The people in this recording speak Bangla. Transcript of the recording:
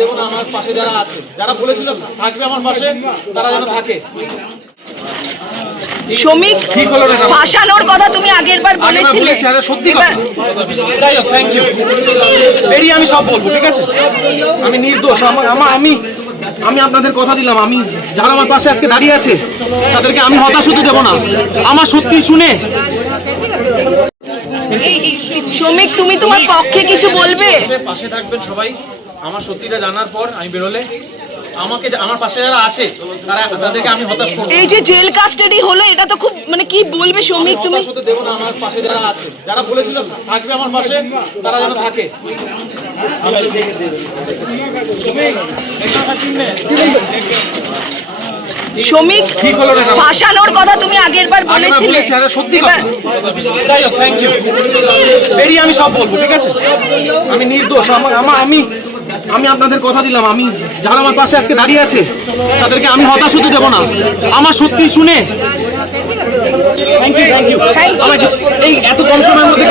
দেব না, আমার পাশে যারা আছে, যারা বলেছিল থাকবে আমার পাশে, তারা যেন থাকে। শ্রমিক ফাঁসানোর কথা তুমি আগের বার বলেছিলে, সত্যি কথা। যাই হোক, থ্যাংক ইউ। বেরিয়ে আমি সব বলবো, ঠিক আছে? আমি নির্দোষ। আমি আপনাদের কথা দিলাম, আমি যারা আমার পাশে আজকে দাঁড়িয়ে আছে তাদেরকে আমি হতাশ হতে দেবো না। আমার সত্যি শুনে শ্রমিক তুমি তোমার পক্ষে কিছু বলবে? পাশে থাকবেন সবাই। আমার সত্যিটা জানার পর আমি বেরোলে আমাকে আমার পাশে যারা আছে তাদেরকে আমি হতাশ করব। এই যে জেল কাস্টাডি হলো, এটা তো খুব মানে কি বলবে শ্রমিক তুমি? হতাশ হতে দেব না। আমার পাশে যারা আছে, যারা বলেছিল থাকবে আমার পাশে, তারা যেন থাকে। শ্রমিক ফাঁসানোর কথা তুমি আগের বার বলেছিলে, সত্যি কথা। যাই হোক, থ্যাংক ইউ। বেরিয়ে আমি সব বলবো, ঠিক আছে? আমি নির্দোষ। আমি আপনাদের কথা দিলাম, আমি যারা আমার পাশে আজকে দাঁড়িয়ে আছে তাদেরকে আমি হতাশ হতে দেবো না। আমার সত্যি শুনে থ্যাংক ইউ। এই এত কম সময়ের মধ্যে